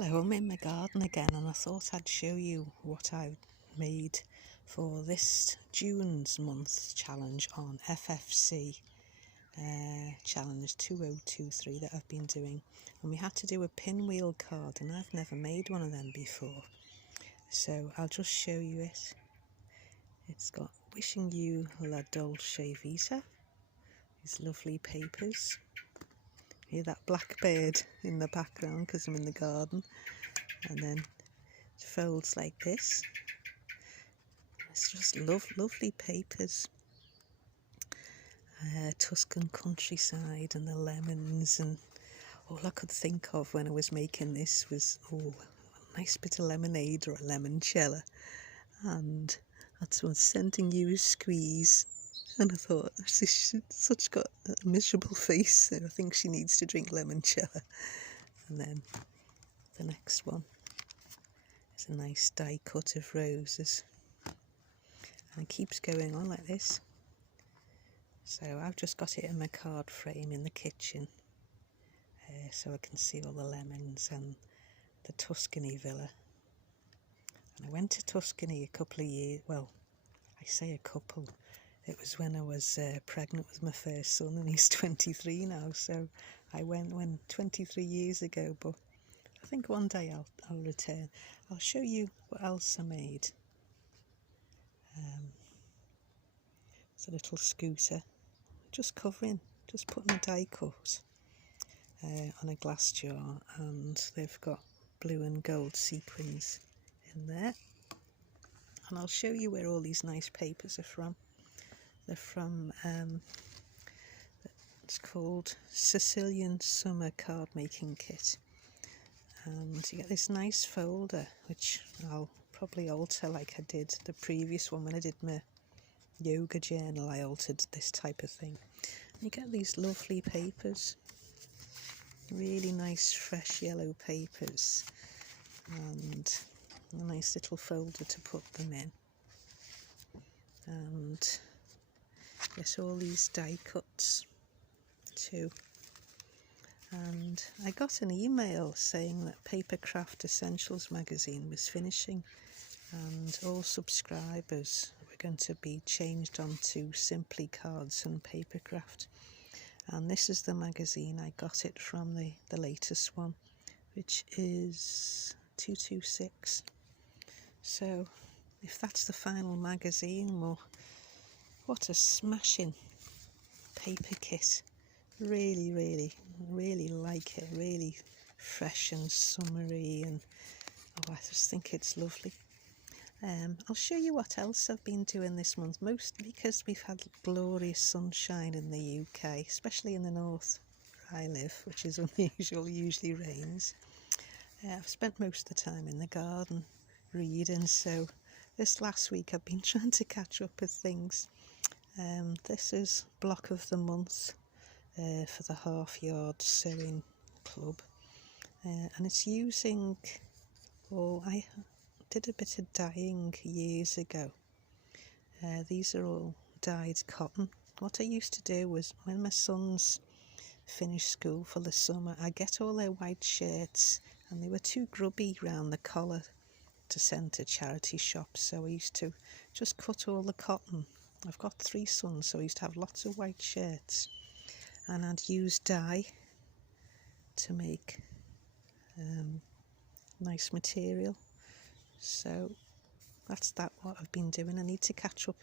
Hello, I'm in my garden again and I thought I'd show you what I made for this June's month challenge on FFC challenge 2023 that I've been doing, and we had to do a pinwheel card and I've never made one of them before, so I'll just show you it. It's got wishing you la dolce vita, these lovely papers. Hear that blackbird in the background because I'm in the garden. And then it folds like this. It's just lovely papers. Tuscan countryside and the lemons, and all I could think of when I was making this was a nice bit of lemonade or a limoncello. And that's what sending you a squeeze. And I thought, she's such got a miserable face, so I think she needs to drink limoncello. And then the next one is a nice die cut of roses. And it keeps going on like this. So I've just got it in my card frame in the kitchen, so I can see all the lemons and the Tuscany villa. And I went to Tuscany a couple of years, well, I say a couple, it was when I was pregnant with my first son, and he's 23 now, so I went 23 years ago, but I think one day I'll return. I'll show you what else I made. It's a little scooter, just putting a die cut on a glass jar, and they've got blue and gold sequins in there. And I'll show you where all these nice papers are from. They're from, it's called Sicilian Summer Card Making Kit. And you get this nice folder, which I'll probably alter like I did the previous one when I did my yoga journal. I altered this type of thing. And you get these lovely papers, really nice fresh yellow papers, and a nice little folder to put them in. And yes, all these die cuts too. And I got an email saying that Papercraft Essentials magazine was finishing, and all subscribers were going to be changed onto Simply Cards and Papercraft. And this is the magazine. I got it from the latest one, which is 226. So if that's the final magazine, well, what a smashing paper kit. Really like it. Really fresh and summery, and I just think it's lovely. I'll show you what else I've been doing this month, mostly because we've had glorious sunshine in the UK, especially in the north where I live, which is unusual, usually rains. I've spent most of the time in the garden reading, so this last week I've been trying to catch up with things. This is block of the month for the half yard sewing club, and it's using, I did a bit of dyeing years ago. These are all dyed cotton. What I used to do was, when my sons finished school for the summer, I get all their white shirts, and they were too grubby round the collar to send to charity shops, so I used to just cut all the cotton. I've got 3 sons, so I used to have lots of white shirts, and I'd use dye to make nice material. So that's what I've been doing. I need to catch up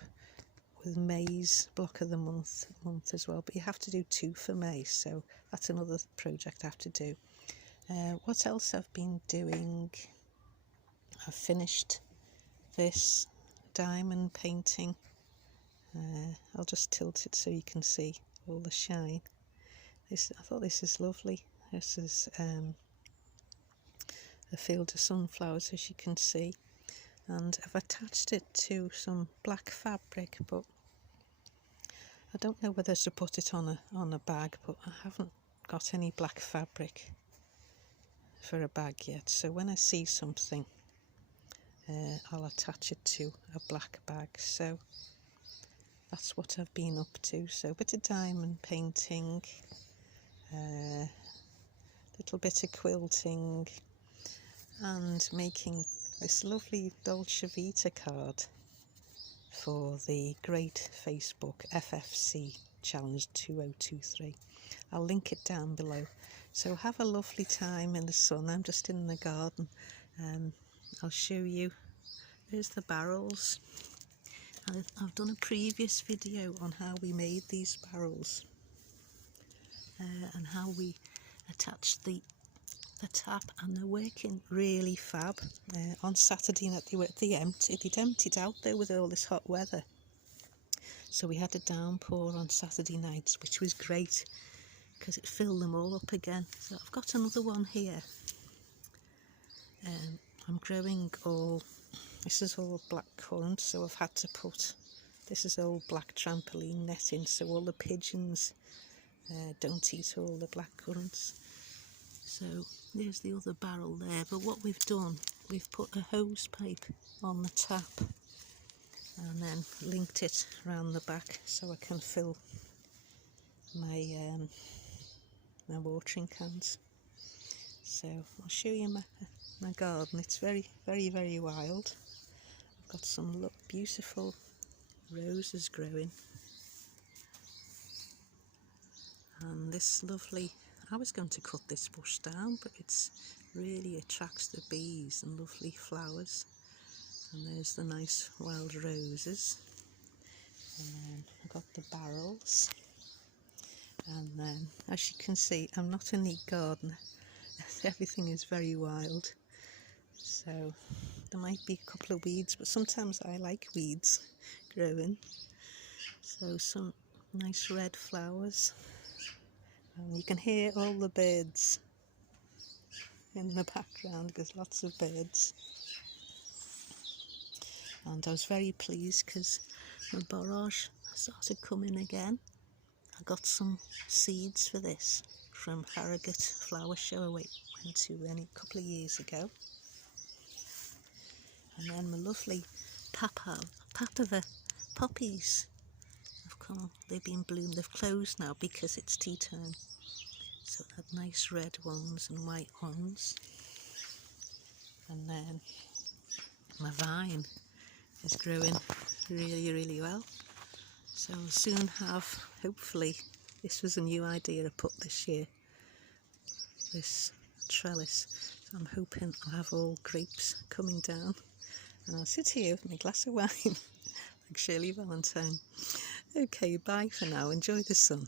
with May's block of the month as well, but you have to do 2 for May, so that's another project I have to do. What else I've been doing? I've finished this diamond painting. I'll just tilt it so you can see all the shine. I thought this is lovely. This is a field of sunflowers, as you can see, and I've attached it to some black fabric, but I don't know whether to put it on a bag, but I haven't got any black fabric for a bag yet, so when I see something I'll attach it to a black bag. So that's what I've been up to. So a bit of diamond painting, little bit of quilting, and making this lovely dolce vita card for the great Facebook FFC Challenge 2023. I'll link it down below. So have a lovely time in the sun. I'm just in the garden. I'll show you. Here's the barrels. I've done a previous video on how we made these barrels and how we attached the tap, and they're working really fab. On Saturday night they'd emptied out there with all this hot weather, so we had a downpour on Saturday nights, which was great because it filled them all up again. So I've got another one here. I'm growing this is all black currant, so I've had to put, this is all black trampoline netting so all the pigeons don't eat all the black currants. So there's the other barrel there, but what we've done, we've put a hose pipe on the tap and then linked it around the back so I can fill my my watering cans. So I'll show you my garden. It's very, very, very wild. I've got some beautiful roses growing, and this lovely, I was going to cut this bush down, but it's really attracts the bees, and lovely flowers. And there's the nice wild roses, and then I've got the barrels, and then as you can see, I'm not a neat gardener. Everything is very wild, so there might be a couple of weeds, but sometimes I like weeds growing. So some nice red flowers, and you can hear all the birds in the background. There's lots of birds, and I was very pleased because my borage started coming again. I got some seeds for this from Harrogate Flower Show I went to a couple of years ago. And then my lovely papaver poppies have come. They've been bloomed. They've closed now because it's tea time. So I had nice red ones and white ones. And then my vine is growing really, really well. So I'll soon have, hopefully, this was a new idea I put this year, this trellis. So I'm hoping I'll have all grapes coming down, and I'll sit here with my glass of wine like Shirley Valentine. Okay, bye for now. Enjoy the sun.